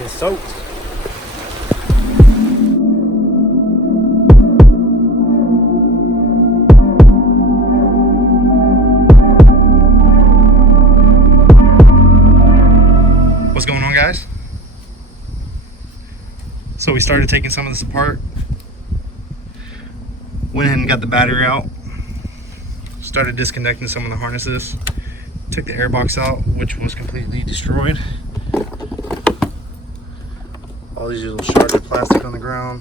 get soaked. What's going on, guys? So we started taking some of this apart. Went ahead and got the battery out. Started disconnecting some of the harnesses. Took the airbox out, which was completely destroyed. All these little shards of plastic on the ground.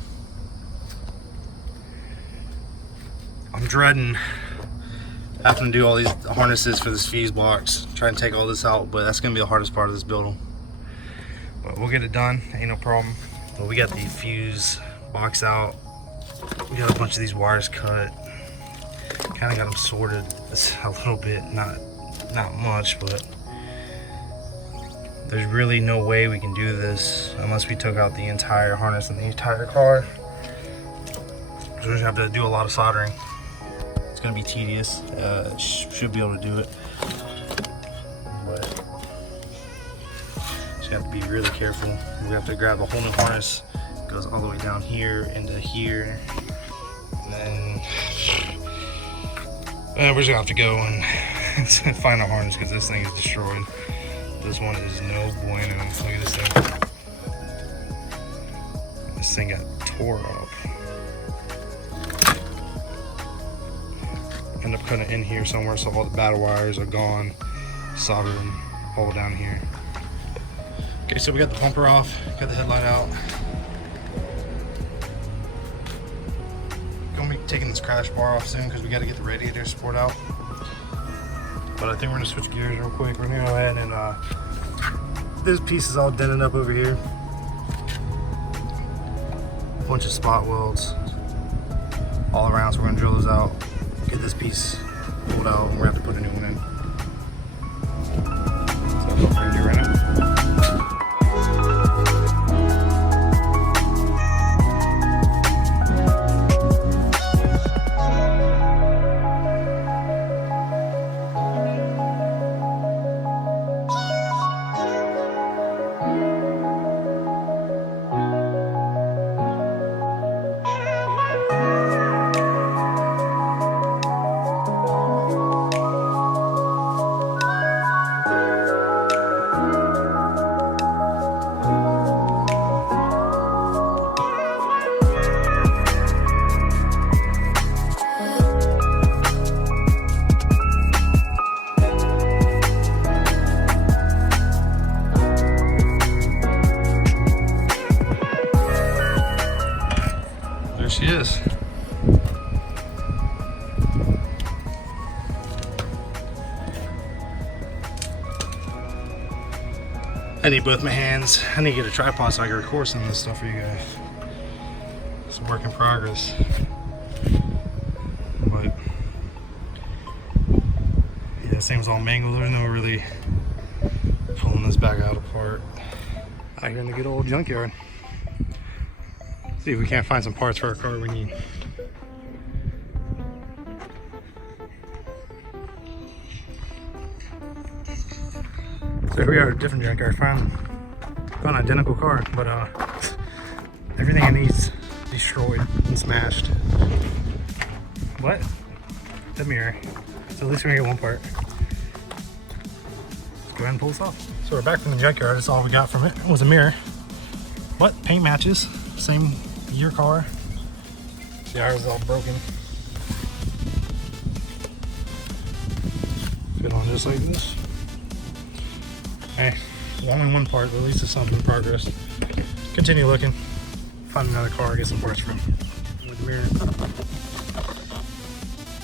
I'm dreading having to do all these harnesses for this fuse box. Try and take all this out, but that's gonna be the hardest part of this build. But we'll get it done, ain't no problem. But we got the fuse box out. We got a bunch of these wires cut. Kind of got them sorted a little bit, not much, but there's really no way we can do this unless we took out the entire harness in the entire car. So we're just gonna have to do a lot of soldering. It's gonna be tedious. Should be able to do it, but just have to be really careful. We have to grab the whole new harness. It goes all the way down here into here, and then we're just gonna have to go and find a harness because this thing is destroyed. This one is no bueno. Look at this thing. This thing got tore up. End up cutting it in here somewhere, so all the battle wires are gone. Soldered them all down here. Okay, so we got the bumper off, got the headlight out. Gonna be taking this crash bar off soon because we got to get the radiator support out. But I think we're gonna switch gears real quick. We're gonna go ahead and this piece is all dented up over here. A bunch of spot welds all around, so we're gonna drill those out. Get this piece pulled out, and we're gonna have to put a new one in. So that's what we're gonna do right now. She is. I need both my hands. I need to get a tripod so I can record some of this stuff for you guys. It's a work in progress. But yeah, this thing's all mangled. There's no really pulling this back out apart. Out here in the good old junkyard. See if we can't find some parts for our car we need. So here we are at a different junkyard. Found an identical car, but everything it needs destroyed and smashed. What? The mirror. So at least we're gonna get one part. Let's go ahead and pull this off. So we're back from the junkyard. That's all we got from it. It was a mirror. What? Paint matches. Same year car. See, ours is all broken. Fit on just like this. Hey, only one part, but at least it's something in progress. Continue looking. Find another car, get some parts from. With the mirror.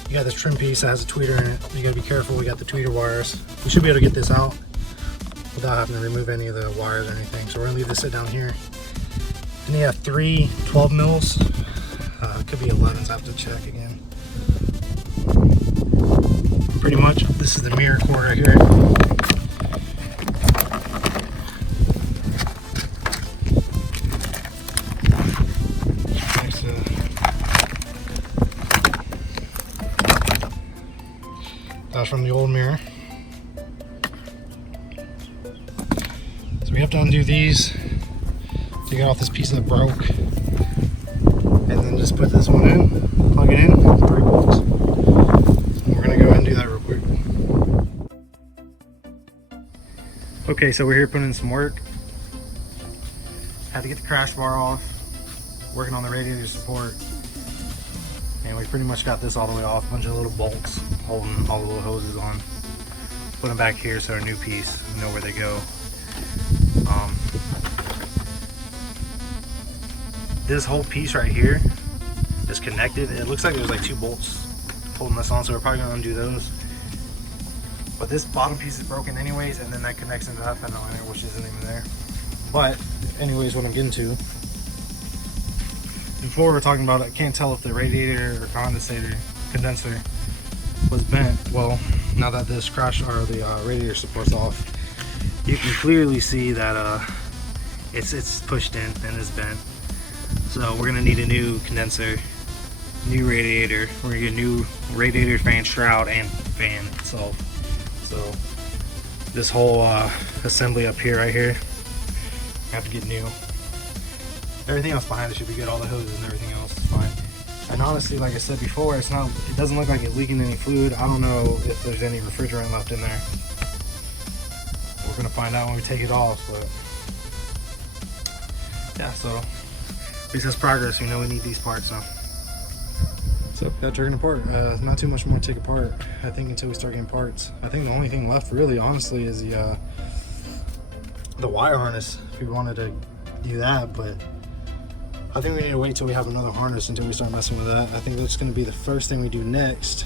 You got this trim piece that has a tweeter in it. You gotta be careful. We got the tweeter wires. We should be able to get this out without having to remove any of the wires or anything. So we're gonna leave this sit down here. And you have 3 12 mils. Could be 11s, I have to check again. Pretty much, this is the mirror cord right here. That's from the old mirror. So we have to undo these. Take off this piece that broke. And then just put this one in, plug it in, 3 bolts. And we're gonna go ahead and do that real quick. Okay, so we're here putting in some work. Had to get the crash bar off, working on the radiator support. And we pretty much got this all the way off, a bunch of little bolts holding all the little hoses on. Put them back here so our new piece, we know where they go. This whole piece right here is connected. It looks like there's like 2 bolts holding this on, so we're probably gonna undo those. But this bottom piece is broken anyways, and then that connects into that fender liner, which isn't even there. But anyways, what I'm getting to, before we were talking about, I can't tell if the radiator or condenser was bent. Well, now that this crash or the radiator support's off, you can clearly see that it's pushed in and is bent. So we're gonna need a new condenser, new radiator. We're gonna get a new radiator fan shroud and fan itself. So this whole assembly up here, right here, I have to get new. Everything else behind it should be good. All the hoses and everything else is fine. And honestly, like I said before, it doesn't look like it's leaking any fluid. I don't know if there's any refrigerant left in there. We're gonna find out when we take it off. But yeah, so at least that's progress. We know we need these parts, so got taken apart. Not too much more to take apart, I think, until we start getting parts. I think the only thing left really, honestly, is the wire harness, if we wanted to do that. But I think we need to wait till we have another harness until we start messing with that. I think that's going to be the first thing we do next,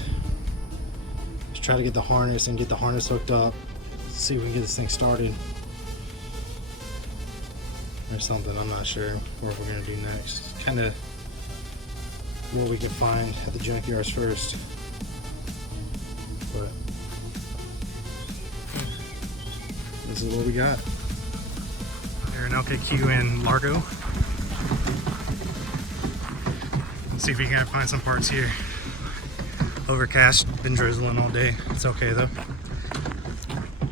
is try to get the harness and get the harness hooked up, see if we can get this thing started or something. I'm not sure what we're going to do next. Kind of what we can find at the junkyards first. But this is what we got. We're in LKQ in Largo. Let's see if we can find some parts here. Overcast, been drizzling all day. It's okay though.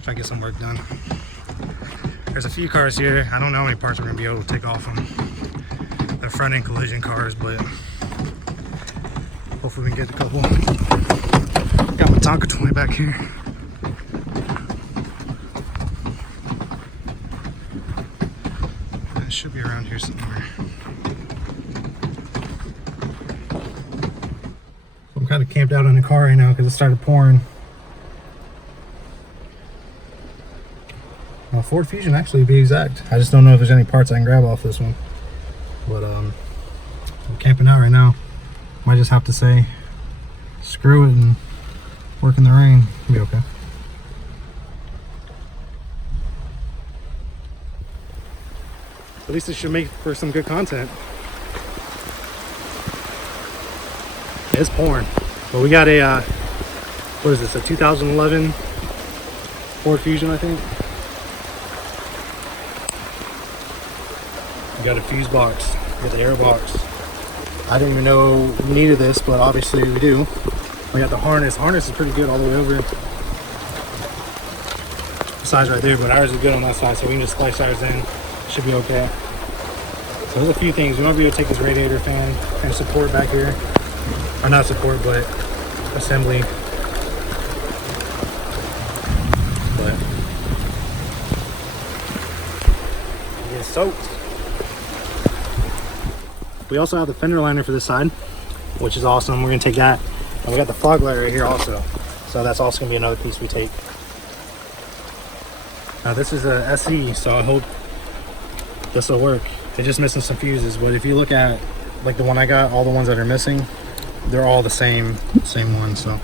Try to get some work done. There's a few cars here. I don't know how many parts we're gonna be able to take off them. They're front end collision cars, but hopefully we can get a couple. Got my Tonka toy back here. It should be around here somewhere. I'm kind of camped out in the car right now because it started pouring. Ford Fusion, actually, to be exact. I just don't know if there's any parts I can grab off this one. But I'm camping out right now. Might just have to say screw it and work in the rain. It'll be okay. At least it should make for some good content. It's pouring. But we got a, what is this, a 2011 Ford Fusion, I think. We got a fuse box, we got the air box. I didn't even know we needed this, but obviously we do. We got the harness. Harness is pretty good all the way over. Size right there, but ours is good on that side, so we can just splice ours in. Should be okay. So there's a few things. We might be able to take this radiator fan and support back here. Or not support, but assembly. But it gets soaked. We also have the fender liner for this side, which is awesome. We're gonna take that. And we got the fog light right here also. So that's also gonna be another piece we take. Now this is a SE, so I hope this will work. They're just missing some fuses, but if you look at like the one I got, all the ones that are missing, they're all the same one. So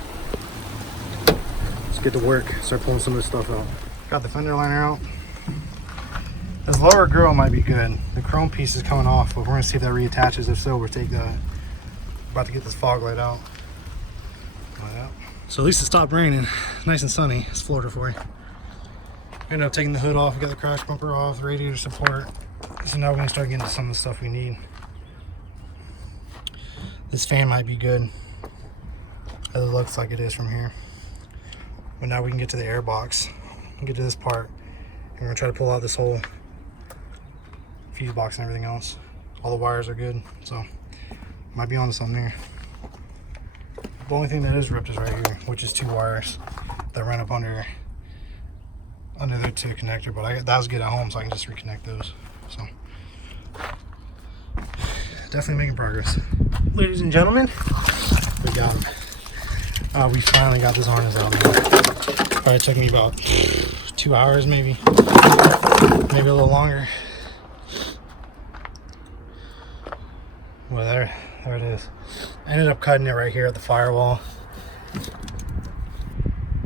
let's get to work, start pulling some of this stuff out. Got the fender liner out. This lower grill might be good. The chrome piece is coming off, but we're gonna see if that reattaches. If so, we'll take that. About to get this fog light out. So at least it stopped raining. Nice and sunny. It's Florida for you. We ended up taking the hood off. We got the crash bumper off, the radiator support. So now we're gonna start getting to some of the stuff we need. This fan might be good, as it looks like it is from here. But now we can get to the air box and get to this part. And we're gonna try to pull out this whole fuse box and everything else. All the wires are good, so might be onto something there. The only thing that is ripped is right here, which is 2 wires that ran up under there to a connector, but that was good at home, so I can just reconnect those. So definitely making progress. Ladies and gentlemen, we got them. We finally got this harness out. Probably took me about 2 hours, maybe a little longer. Well, there it is. I ended up cutting it right here at the firewall.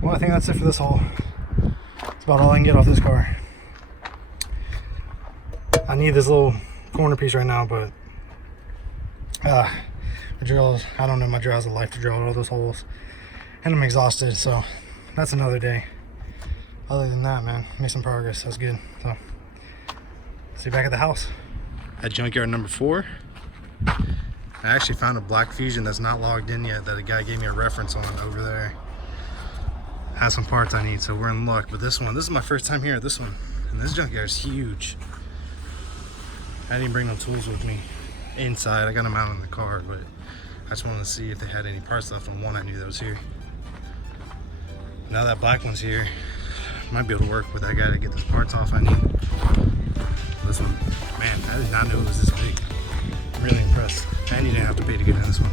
Well, I think that's it for this haul. It's about all I can get off this car. I need this little corner piece right now, but my drills, I don't know, my drill has a life to drill all those holes, and I'm exhausted, so that's another day. Other than that, man, made some progress. That's good. So see you back at the house at junkyard number 4. I actually found a black Fusion that's not logged in yet that a guy gave me a reference on over there. Has some parts I need, so we're in luck. But this is my first time here at this one, and this junkyard is huge. I didn't bring no tools with me inside. I got them out in the car, but I just wanted to see if they had any parts left on one I knew that was here. Now that black one's here, I might be able to work with that guy to get those parts off I need. This one, man, I did not know it was this big. I'm really impressed. And you didn't have to pay to get in this one.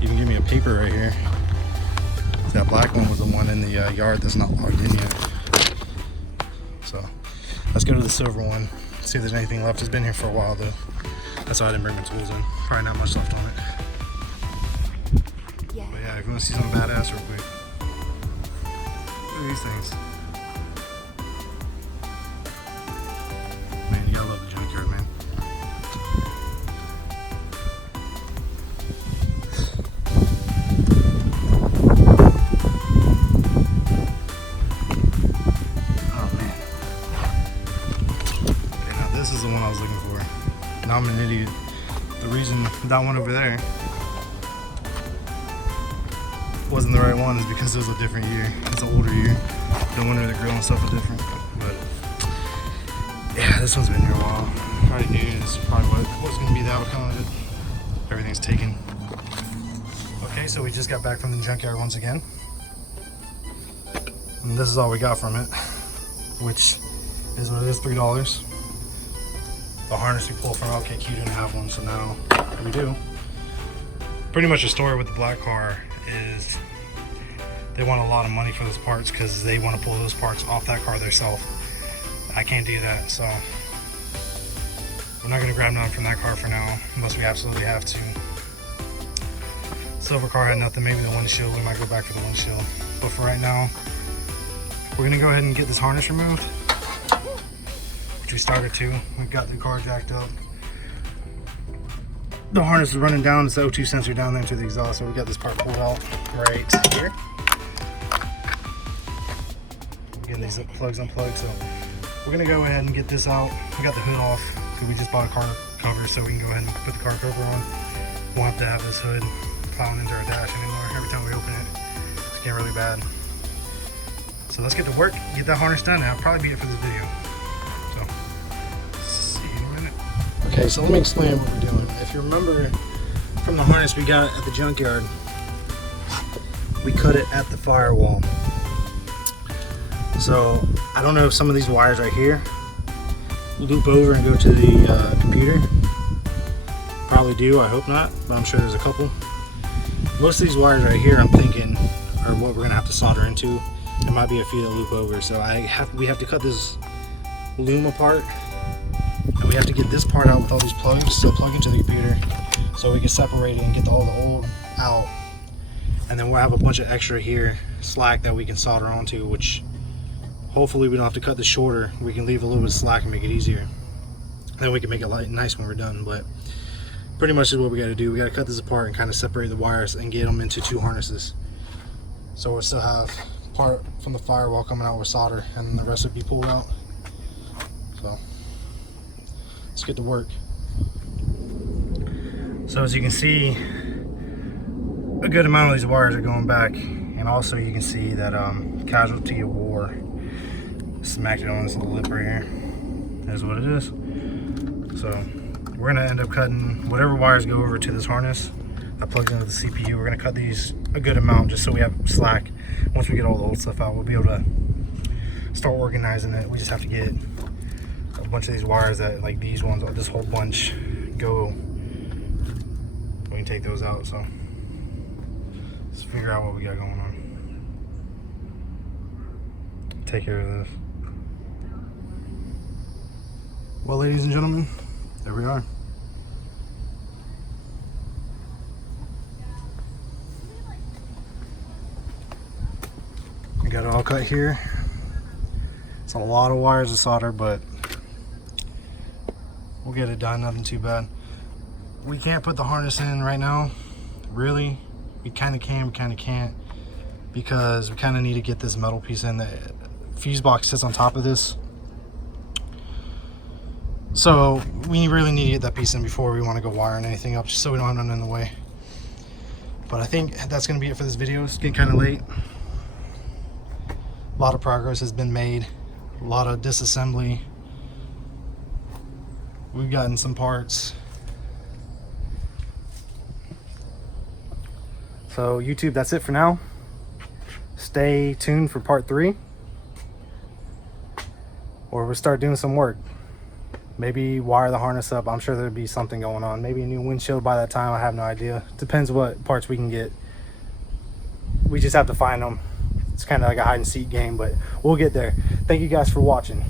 You can give me a paper right here. That black one was the one in the yard that's not logged in yet. So let's go to the silver one, see if there's anything left. It's been here for a while though. That's why I didn't bring my tools in. Probably not much left on it. Yeah. But yeah, if you want to see something badass real quick, look at these things. Man, you gotta love the junkyard, man. The one I was looking for. Now I'm an idiot. The reason that one over there wasn't the right one is because it was a different year. It's an older year. No wonder the grill and stuff is different. But yeah, this one's been here a while. I already knew this is probably what was going to be the outcome of it. Everything's taken. Okay, so we just got back from the junkyard once again. And this is all we got from it, which is what it is, $3. The harness we pulled from LKQ didn't have one, so now we do. Pretty much the story with the black car is they want a lot of money for those parts because they want to pull those parts off that car themselves. I can't do that, so we're not going to grab none from that car for now unless we absolutely have to. Silver car had nothing, maybe the windshield, we might go back for the windshield. But for right now, we're going to go ahead and get this harness removed. We started to. We got the car jacked up. The harness is running down. It's the O2 sensor down there to the exhaust. So we got this part pulled out right here. Getting these plugs unplugged. So we're gonna go ahead and get this out. We got the hood off because we just bought a car cover, so we can go ahead and put the car cover on. Won't have to have this hood plowing into our dash anymore. Every time we open it, it's getting really bad. So let's get to work. Get that harness done. That'll probably be it for this video. Okay, so let me explain what we're doing. If you remember from the harness we got at the junkyard, we cut it at the firewall. So I don't know if some of these wires right here loop over and go to the computer. Probably do, I hope not, but I'm sure there's a couple. Most of these wires right here I'm thinking are what we're gonna have to solder into. There might be a few that loop over, so we have to cut this loom apart. And we have to get this part out with all these plugs to plug into the computer so we can separate it and get all the old out. And then we'll have a bunch of extra here, slack that we can solder onto, which hopefully we don't have to cut this shorter. We can leave a little bit of slack and make it easier. Then we can make it light and nice when we're done. But pretty much is what we got to do. We got to cut this apart and kind of separate the wires and get them into 2 harnesses. So we'll still have part from the firewall coming out with solder and the rest will be pulled out. So let's get to work. So as you can see, a good amount of these wires are going back, and And also you can see that casualty of war smacked it on this little lip right here. That's what it is. So we're gonna end up cutting whatever wires go over to this harness that plugs into the CPU. We're gonna cut these a good amount just so we have slack. Once we get all the old stuff out, we'll be able to start organizing it. We just have to get a bunch of these wires that, like these ones, this whole bunch go. We can take those out. So let's figure out what we got going on. Take care of this. Well, ladies and gentlemen, there we are. We got it all cut here. It's a lot of wires to solder, but we'll get it done, nothing too bad. We can't put the harness in right now, really. We kind of can, we kind of can't, because we kind of need to get this metal piece in. The fuse box sits on top of this. So we really need to get that piece in before we want to go wiring anything up, just so we don't have nothing in the way. But I think that's going to be it for this video. It's getting kind of late. A lot of progress has been made. A lot of disassembly. We've gotten some parts. So YouTube, that's it for now. Stay tuned for part 3, or we'll start doing some work. Maybe wire the harness up. I'm sure there'll be something going on. Maybe a new windshield by that time. I have no idea. Depends what parts we can get. We just have to find them. It's kind of like a hide and seek game, but we'll get there. Thank you guys for watching.